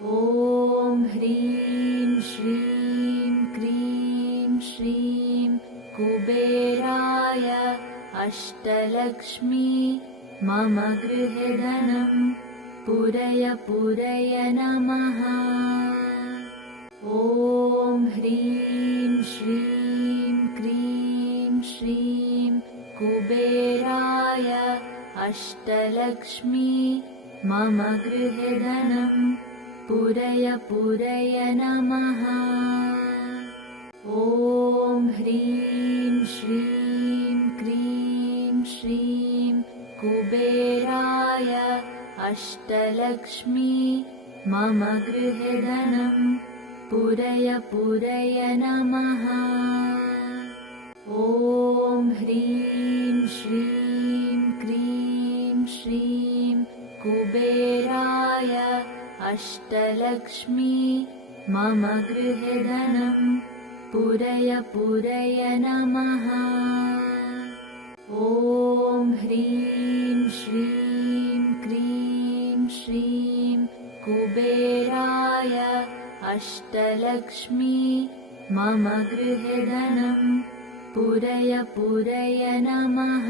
ॐ ह्रीं श्रीं क्रीं श्रीं कुबेराय अष्टलक्ष्मी मम गृहे धनं पूरय पूरय नमः। ॐ ह्रीं श्रीं क्रीं श्रीं कुबेराय अष्टलक्ष्मी मम गृहे धनं पूरय पूरय नमः। ॐ ह्रीं श्रीं क्रीं श्रीं कुबेराय अष्टलक्ष्मी मम गृहे धनं पूरय पूरय नमः। ॐ ह्रीं श्रीं क्रीं श्रीं कुबेराय अष्टलक्ष्मी मम गृहे धनं पूरय पूरय नमः। ॐ ह्रीं श्रीं क्रीं श्रीं कुबेराय अष्टलक्ष्मी मम गृहे धनं पूरय पूरय नमः।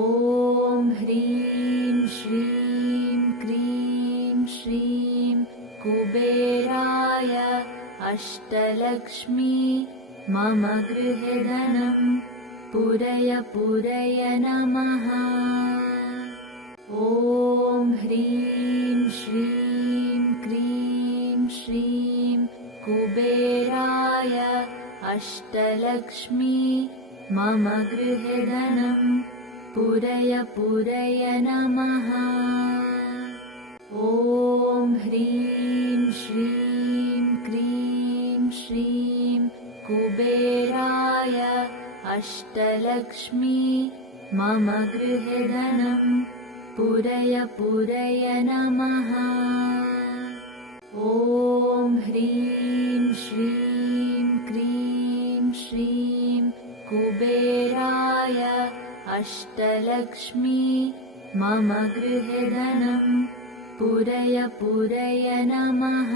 ॐ ह्रीं श्रीं क्रीं श्रीं कुबेराय अष्टलक्ष्मी मम गृहे धनं पूरय पूरय नमः। ॐ ह्रीं श्रीं क्रीं श्रीं कुबेराय अष्टलक्ष्मी मम गृहे धनं पूरय पूरय नमः। ॐ ह्रीं श्रीं क्रीं श्रीं कुबेराय अष्टलक्ष्मी मम गृहे धनं पूरय पूरय नमः। ॐ ह्रीं श्रीं क्रीं श्रीं कुबेराय अष्टलक्ष्मी मम गृहे धनं पूरय पूरय नमः।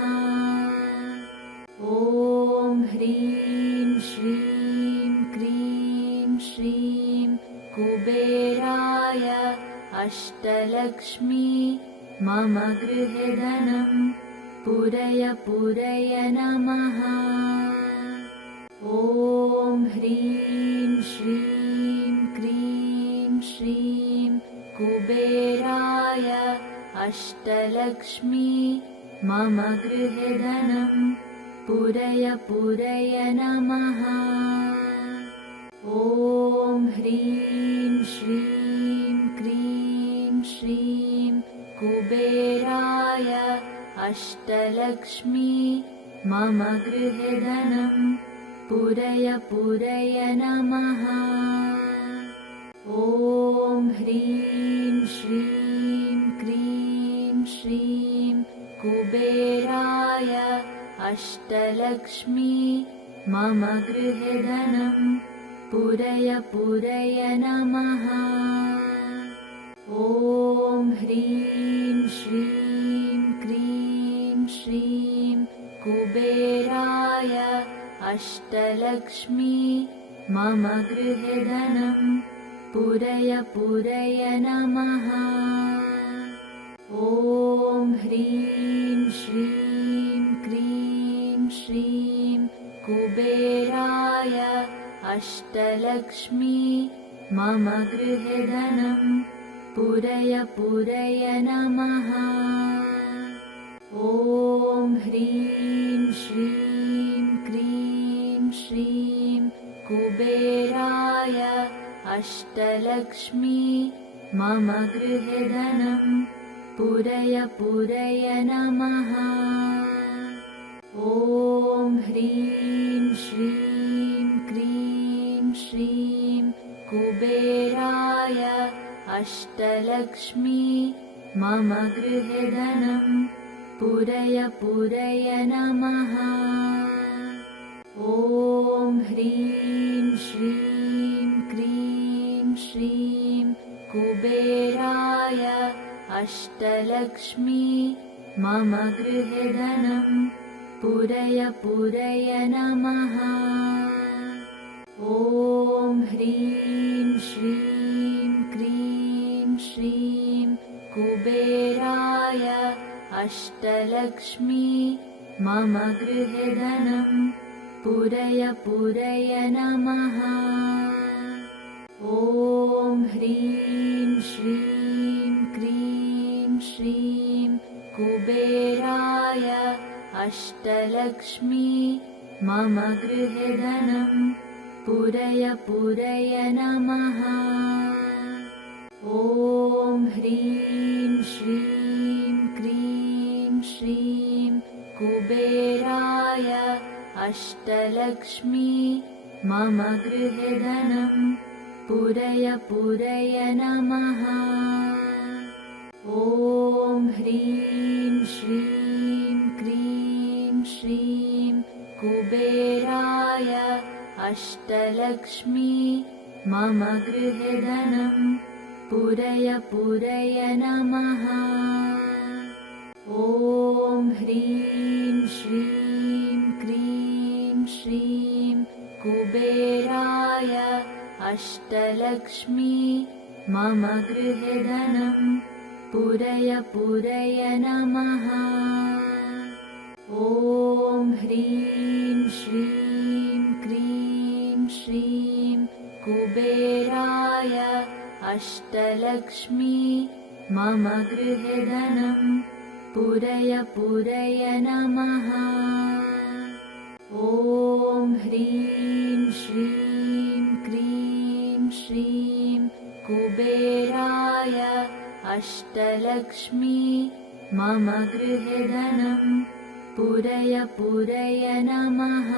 ॐ ह्रीं श्रीं क्रीं श्रीं कुबेराय अष्टलक्ष्मी मम गृहे धनं पूरय पूरय नमः। ॐ ह्रीं श्रीं क्रीं श्रीं कुबेराय अष्टलक्ष्मी मम गृहे धनं पूरय पूरय नमः। ॐ ह्रीं श्रीं क्रीं श्रीं कुबेराय अष्टलक्ष्मी मम गृहे धनं पूरय पूरय नमः। ॐ ह्रीं श्रीं क्रीं श्रीं कुबेराय अष्टलक्ष्मी मम गृहे धनं पूरय पूरय नमः। ॐ ह्रीं श्रीं क्रीं श्रीं कुबेराय अष्टलक्ष्मी मम गृहे धनं पूरय पूरय नमः। ॐ ह्रीं श्रीं क्रीं श्रीं कुबेराय अष्टलक्ष्मी मम गृहे धनं पूरय पूरय नमः। ॐ ह्रीं श्रीं क्रीं श्रीं कुबेराय अष्टलक्ष्मी मम गृहे धनं पूरय पूरय नमः। ॐ ह्रीं श्रीं क्रीं श्रीं कुबेराय अष्टलक्ष्मी मम गृहे धनं पूरय पूरय नमः। ॐ ह्रीं श्रीं क्रीं श्रीं कुबेराय अष्टलक्ष्मी मम गृहे धनं पूरय पूरय नमः। ॐ ह्रीं श्रीं क्रीं श्रीं कुबेराय अष्टलक्ष्मी मम गृहे धनं पूरय पूरय नमः। ॐ ह्रीं श्रीं क्रीं श्रीं कुबेराय अष्टलक्ष्मी मम गृहे धनं पूरय पूरय नमः। ॐ ह्रीं श्रीं क्रीं श्रीं कुबेराय अष्टलक्ष्मी मम गृहे धनं पूरय पूरय नमः। ॐ ह्रीं श्रीं क्रीं श्रीं कुबेराय अष्टलक्ष्मी मम गृहे धनं पूरय पूरय नमः। ॐ ह्रीं श्रीं क्रीं श्रीं कुबेराय अष्टलक्ष्मी मम गृहे धनं पूरय पूरय नमः। ॐ ह्रीं श्रीं क्रीं श्रीं कुबेराय अष्टलक्ष्मी मम गृहे धनं पूरय पूरय नमः। ॐ ह्रीं श्रीं क्रीं श्रीं कुबेराय अष्टलक्ष्मी मम गृहे धनं पूरय पूरय नमः।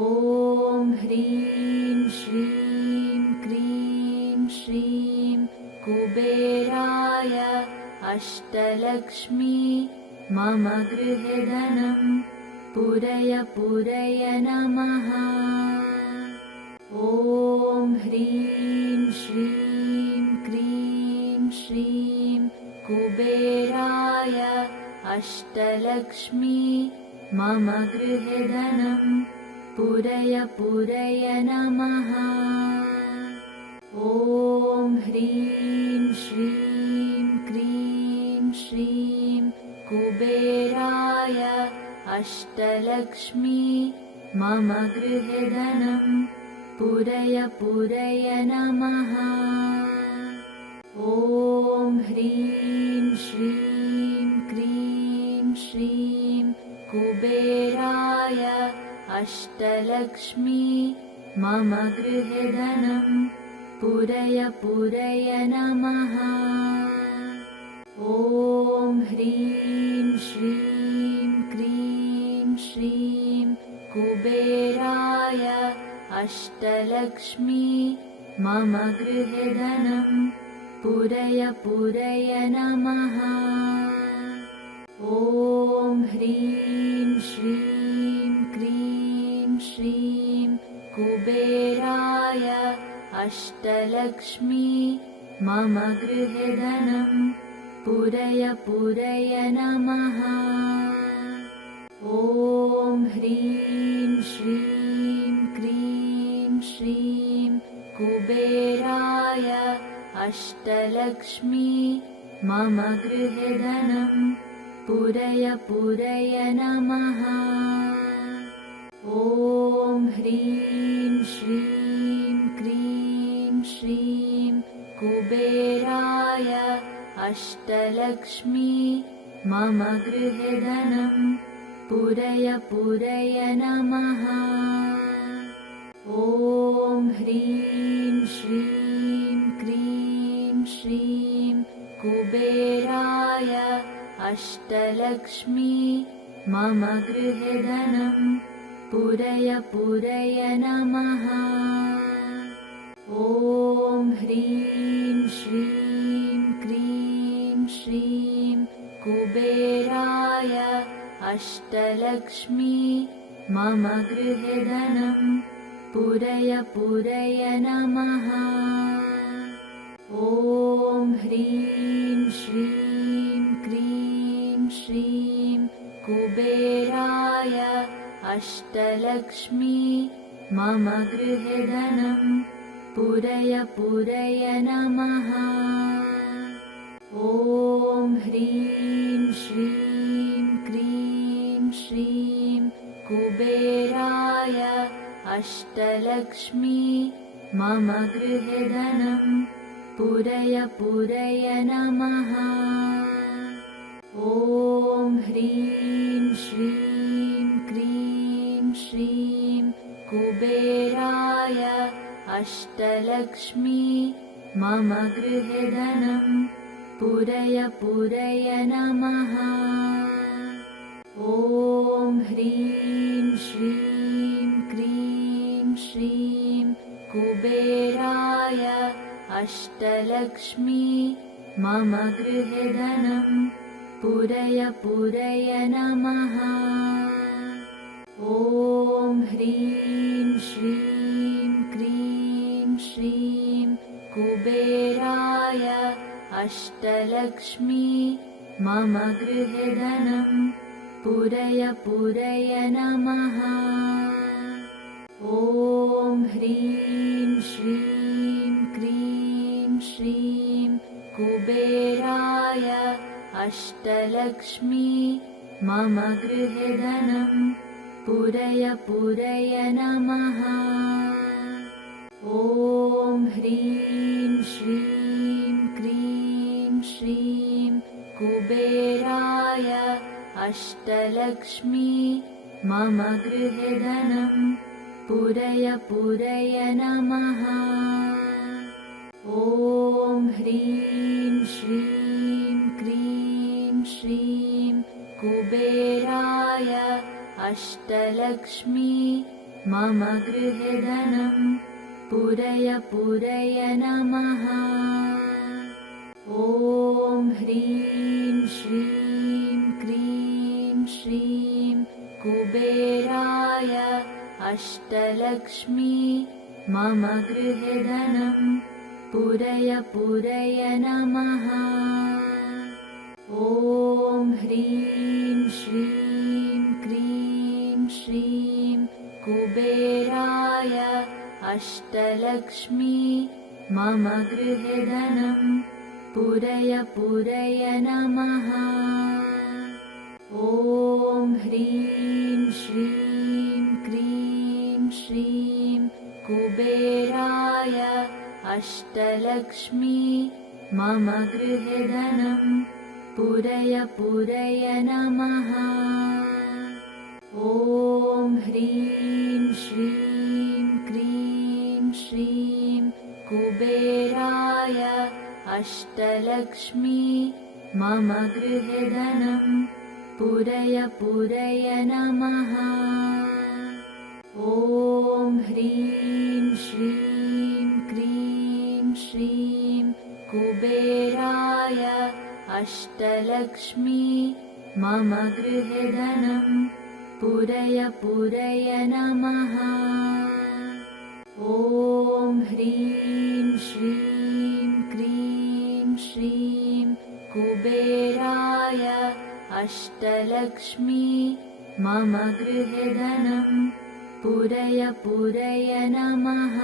ॐ ह्रीं श्रीं क्रीं श्रीं कुबेराय अष्टलक्ष्मी मम गृहे धनं पूरय पूरय नमः। ॐ ह्रीं श्रीं क्रीं श्रीं कुबेराय अष्टलक्ष्मी मम गृहे धनं पूरय पूरय नमः। ॐ ह्रीं श्रीं क्रीं श्रीं कुबेराय अष्टलक्ष्मी मम गृहे धनं पूरय पूरय नमः। ॐ ह्रीं श्रीं क्रीं श्रीं कुबेराय अष्टलक्ष्मी मम गृहे धनं पूरय पूरय नमः। ॐ ह्रीं श्रीं क्रीं श्रीं कुबेराय अष्टलक्ष्मी मम गृहे धनं पूरय पूरय नमः। ॐ ह्रीं श्रीं क्रीं श्रीं कुबेराय अष्टलक्ष्मी मम गृहे धनं पूरय पूरय नमः। ॐ ह्रीं श्रीं क्रीं श्रीं कुबेराय अष्टलक्ष्मी मम गृहे धनं पूरय पूरय नमः। ॐ ह्रीं श्रीं क्रीं श्रीं कुबेराय अष्टलक्ष्मी मम गृहे धनं पूरय पूरय नमः। ॐ ह्रीं श्रीं क्रीं श्रीं कुबेराय अष्टलक्ष्मी मम गृहे धनं पूरय पूरय नमः। ॐ ह्रीं श्रीं क्रीं श्रीं कुबेराय अष्टलक्ष्मी मम गृहे धनं पूरय पूरय नमः। ॐ ह्रीं श्रीं क्रीं श्रीं कुबेराय अष्टलक्ष्मी मम गृहे धनं पूरय पूरय नमः। ॐ ह्रीं श्रीं क्रीं श्रीं कुबेराय अष्टलक्ष्मी मम गृहे धनं पूरय पूरय नमः। ॐ ह्रीं श्रीं क्रीं श्रीं कुबेराय अष्टलक्ष्मी मम गृहे धनं पूरय पूरय नमः। ॐ ह्रीं श्रीं क्रीं श्रीं कुबेराय अष्टलक्ष्मी मम गृहे धनं पूरय पूरय नमः। ॐ ह्रीं श्रीं क्रीं श्रीं कुबेराय अष्टलक्ष्मी मम गृहे धनं पूरय पूरय नमः। ॐ ह्रीं श्रीं क्रीं श्रीं कुबेराय अष्टलक्ष्मी मम गृहे धनं पूरय पूरय नमः। ॐ ह्रीं श्रीं क्रीं श्रीं कुबेराय अष्टलक्ष्मी मम गृहे धनं पूरय पूरय नमः। ॐ ह्रीं श्रीं क्रीं श्रीं कुबेराय अष्टलक्ष्मी मम गृहे धनं पूरय पूरय नमः। ॐ ह्रीं श्रीं क्रीं श्रीं कुबेराय अष्टलक्ष्मी मम गृहे धनं पूरय पूरय नमः। ॐ ह्रीं श्रीं क्रीं श्रीं कुबेराय अष्टलक्ष्मी मम गृहे धनं पूरय पूरय नमः। ॐ ह्रीं श्रीं क्रीं श्रीं कुबेराय अष्टलक्ष्मी मम गृहे धनं पूरय पूरय नमः। ॐ ह्रीं श्रीं क्रीं श्रीं कुबेराय अष्टलक्ष्मी मम गृहे धनं पूरय पूरय नमः। ॐ ह्रीं श्रीं क्रीं श्रीं कुबेराय अष्टलक्ष्मी मम गृहे धनं पूरय पूरय नमः। ॐ ह्रीं श्रीं क्रीं श्रीं कुबेराय अष्टलक्ष्मी मम गृहे धनं पूरय पूरय नमः।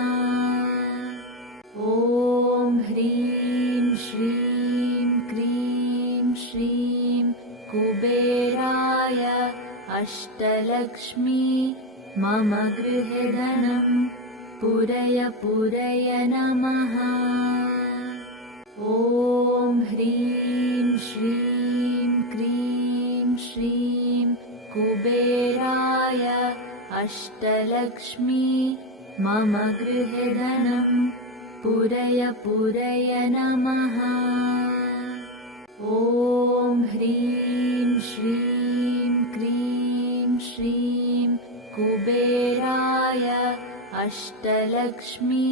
ॐ ह्रीं श्रीं क्रीं श्रीं कुबेराय अष्टलक्ष्मी मम गृहे धनं पूरय पूरय नमः। ॐ ह्रीं श्रीं क्रीं श्रीं कुबेराय अष्टलक्ष्मी मम गृहे धनं पूरय पूरय नमः। ॐ ह्रीं श्रीं क्रीं श्रीं कुबेराय अष्टलक्ष्मी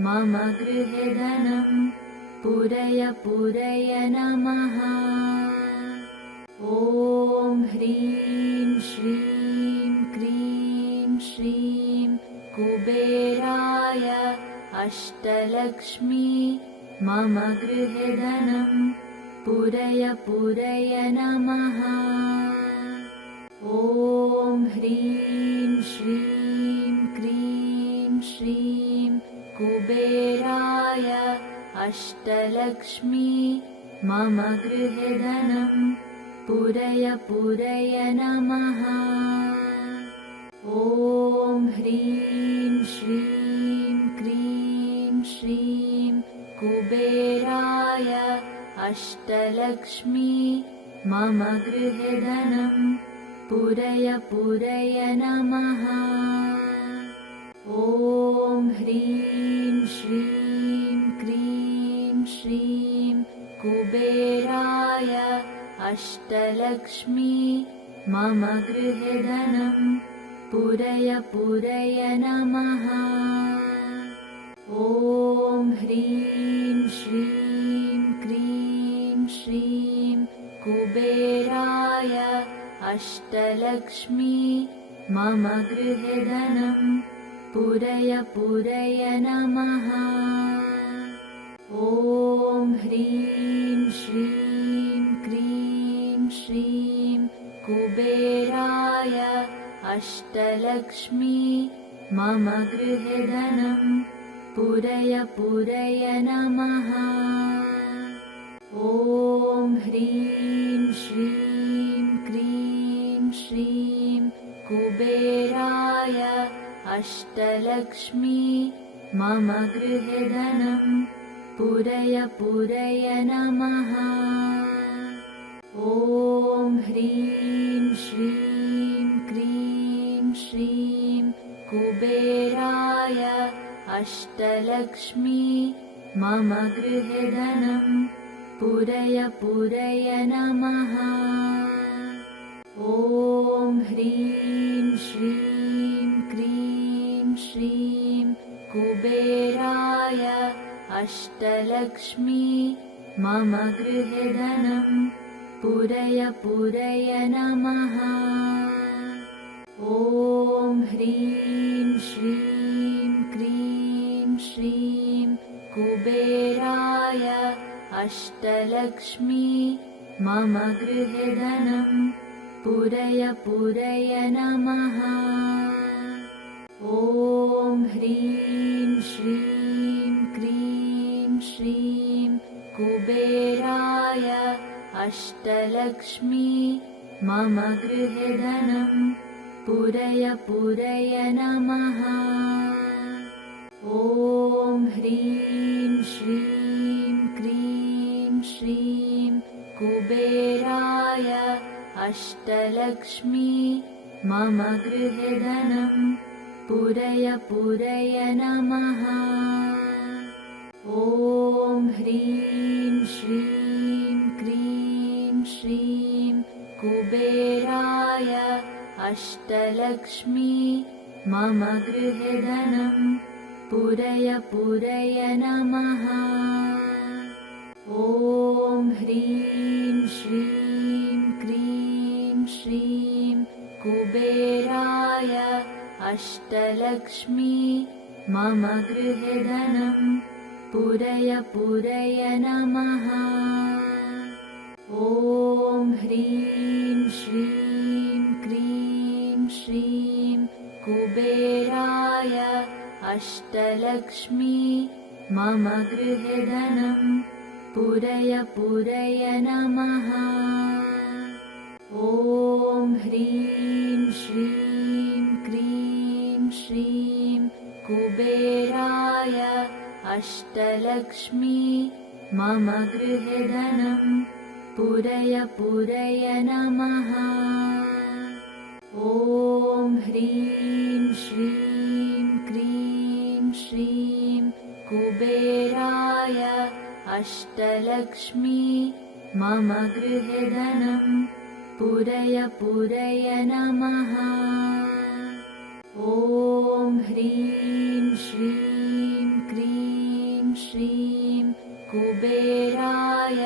मम गृहे धनं पूरय पूरय नमः। ॐ ह्रीं श्रीं क्रीं श्रीं कुबेराय अष्टलक्ष्मी मम गृहे धनं पूरय पूरय नमः। अष्टलक्ष्मी मम गृहे धनं पूरय पूरय नमः। ॐ ह्रीं श्रीं क्रीं श्रीं कुबेराय अष्टलक्ष्मी मम गृहे धनं पूरय पूरय नमः। ॐ ह्रीं श्रीं क्रीं श्रीं कुबेराय अष्टलक्ष्मी मम गृहे धनं पूरय पूरय नमः। ॐ ह्रीं श्रीं क्रीं श्रीं कुबेराय अष्टलक्ष्मी मम गृहे धनं पूरय पूरय नमः। ॐ ह्रीं श्रीं क्रीं श्रीं कुबेराय अष्टलक्ष्मी मम गृहे धनं पूरय पूरय नमः। ॐ ह्रीं श्रीं क्रीं श्रीं कुबेराय अष्टलक्ष्मी मम गृहे धनं पूरय पूरय नमः। ॐ ह्रीं श्रीं क्रीं श्रीं कुबेराय अष्टलक्ष्मी मम गृहे धनं पूरय पूरय नमः। ॐ ह्रीं श्रीं क्रीं श्रीं कुबेराय अष्टलक्ष्मी मम गृहे धनं पूरय पूरय नमः। ॐ ह्रीं श्रीं क्रीं श्रीं कुबेराय अष्टलक्ष्मी मम गृहे धनं पूरय पूरय नमः। ॐ ह्रीं श्रीं क्रीं श्रीं कुबेराय अष्टलक्ष्मी मम गृहे धनं पूरय पूरय नमः। ॐ ह्रीं श्रीं क्रीं श्रीं कुबेराय अष्टलक्ष्मी मम गृहे धनं पूरय पूरय नमः। ॐ ह्रीं श्रीं क्रीं श्रीं कुबेराय अष्टलक्ष्मी मम गृहे धनं पूरय पूरय नमः। ॐ ह्रीं श्रीं क्रीं श्रीं कुबेराय अष्टलक्ष्मी मम गृहे धनं पूरय पूरय नमः। ॐ ह्रीं श्रीं क्रीं श्रीं कुबेराय अष्टलक्ष्मी मम गृहे धनं पूरय पूरय नमः। ॐ ह्रीं श्रीं क्रीं श्रीं कुबेराय अष्टलक्ष्मी मम गृहे धनं पूरय पूरय नमः। ॐ ह्रीं श्रीं क्रीं श्रीं कुबेराय अष्टलक्ष्मी मम गृहे धनं पूरय पूरय नमः। ॐ ह्रीं श्रीं क्रीं श्रीं कुबेराय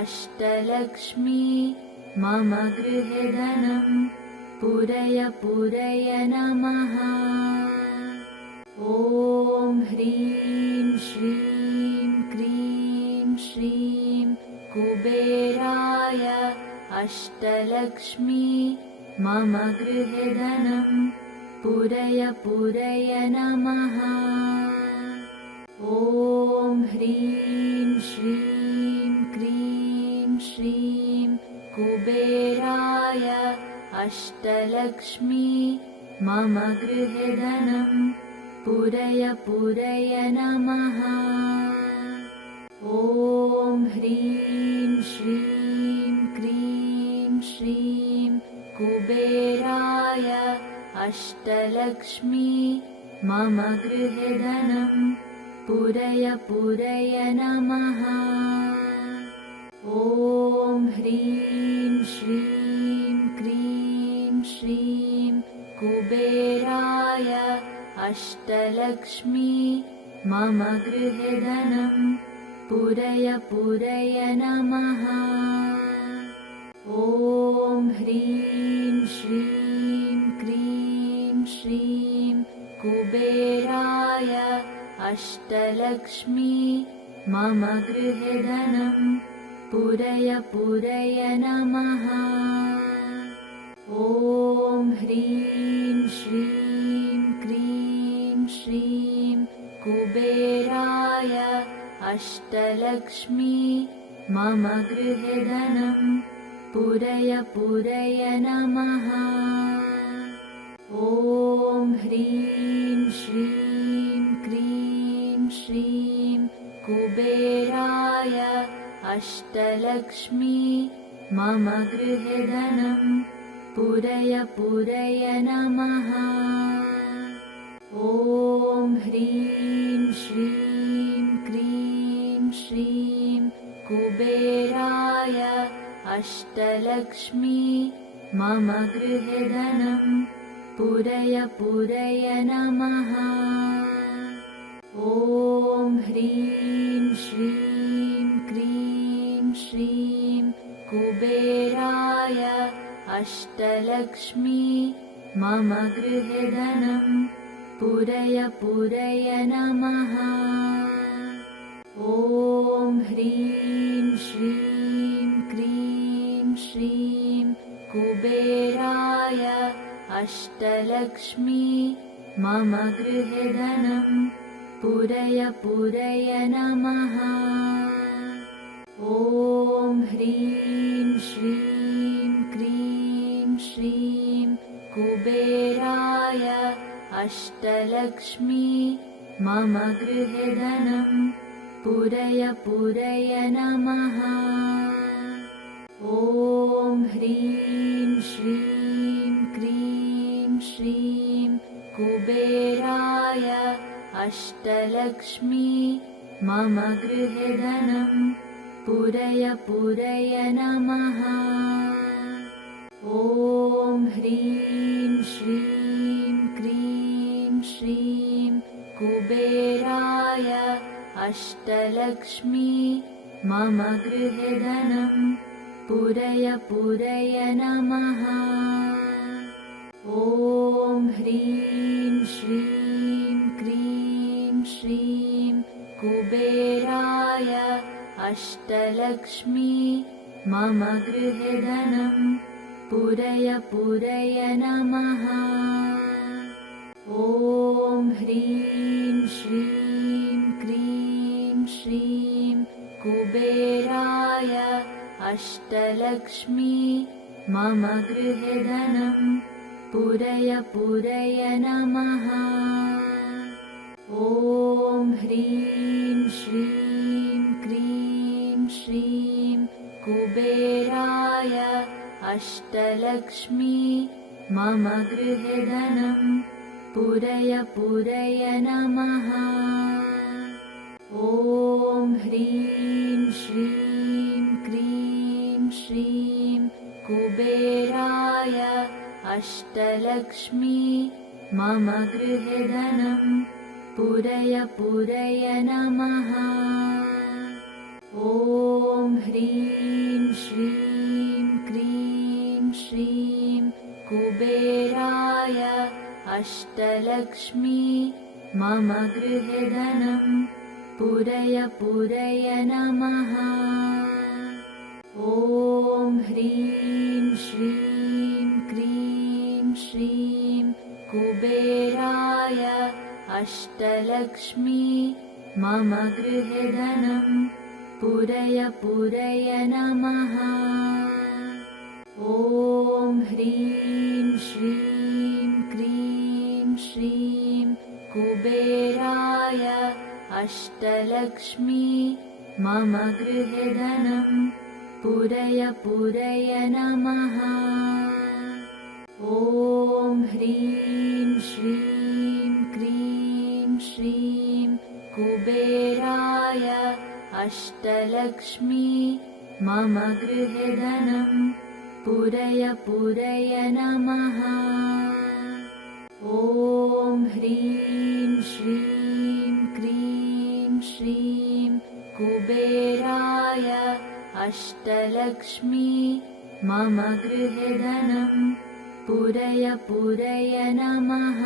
अष्टलक्ष्मी मम गृहे धनं पूरय पूरय नमः। ॐ ह्रीं श्रीं क्रीं श्रीं कुबेराय अष्टलक्ष्मी मम गृहे धनं पूरय पूरय नमः। ॐ ह्रीं श्रीं क्रीं श्रीं कुबेराय अष्टलक्ष्मी मम गृहे धनं पूरय पूरय नमः। ॐ ह्रीं श्रीं क्रीं श्रीं कुबेराय अष्टलक्ष्मी मम गृहे धनं पूरय पूरय नमः। ॐ ह्रीं श्रीं क्रीं श्रीं कुबेराय अष्टलक्ष्मी मम गृहे धनं पूरय पूरय नमः। ॐ ह्रीं श्रीं क्रीं श्रीं कुबेराय अष्टलक्ष्मी मम गृहे धनं पूरय पूरय नमः। ॐ ह्रीं श्रीं क्रीं श्रीं कुबेराय अष्टलक्ष्मी मम गृहे धनं पूरय पूरय नमः। ॐ ह्रीं श्रीं क्रीं श्रीं कुबेराय अष्टलक्ष्मी मम गृहे धनं पूरय पूरय नमः। ॐ ह्रीं श्रीं क्रीं श्रीं कुबेराय अष्टलक्ष्मी मम गृहे धनं पूरय पूरय नमः। ॐ ह्रीं श्रीं क्रीं श्रीं कुबेराय अष्टलक्ष्मी मम गृहे धनं पूरय पूरय नमः। ॐ ह्रीं श्रीं क्रीं श्रीं कुबेराय अष्टलक्ष्मी मम गृहे धनं पूरय पूरय नमः। ॐ ह्रीं श्रीं क्रीं श्रीं कुबेराय अष्टलक्ष्मी मम गृहे धनं पूरय पूरय नमः। ॐ ह्रीं श्रीं क्रीं श्रीं कुबेराय अष्टलक्ष्मी मम गृहे धनं पूरय पूरय नमः। ॐ ह्रीं श्रीं क्रीं श्रीं कुबेराय अष्टलक्ष्मी मम गृहे धनं पूरय पूरय नमः। ॐ ह्रीं श्रीं क्रीं श्रीं कुबेराय अष्टलक्ष्मी मम गृहे धनं पूरय पूरय नमः। ॐ ह्रीं श्रीं क्रीं श्रीं कुबेराय अष्टलक्ष्मी मम गृहे धनं पूरय पूरय नमः। ॐ ह्रीं श्रीं क्रीं श्रीं कुबेराय अष्टलक्ष्मी मम गृहे धनं पूरय पूरय नमः। ॐ ह्रीं श्रीं क्रीं श्रीं कुबेराय अष्टलक्ष्मी मम गृहे धनं पूरय पूरय नमः। ॐ ह्रीं श्रीं क्रीं श्रीं कुबेराय अष्टलक्ष्मी मम गृहे धनं पूरय पूरय नमः। ॐ ह्रीं श्रीं क्रीं श्रीं कुबेराय अष्टलक्ष्मी मम गृहे धनं पूरय पूरय नमः। ॐ ह्रीं श्रीं क्रीं श्रीं कुबेराय अष्टलक्ष्मी मम गृहे धनं पूरय पूरय नमः। ॐ ह्रीं श्रीं क्रीं श्रीं कुबेराय अष्टलक्ष्मी मम गृहे धनं पूरय पूरय नमः। ॐ ह्रीं श्रीं क्रीं श्रीं कुबेराय अष्टलक्ष्मी मम गृहे धनं पूरय पूरय नमः।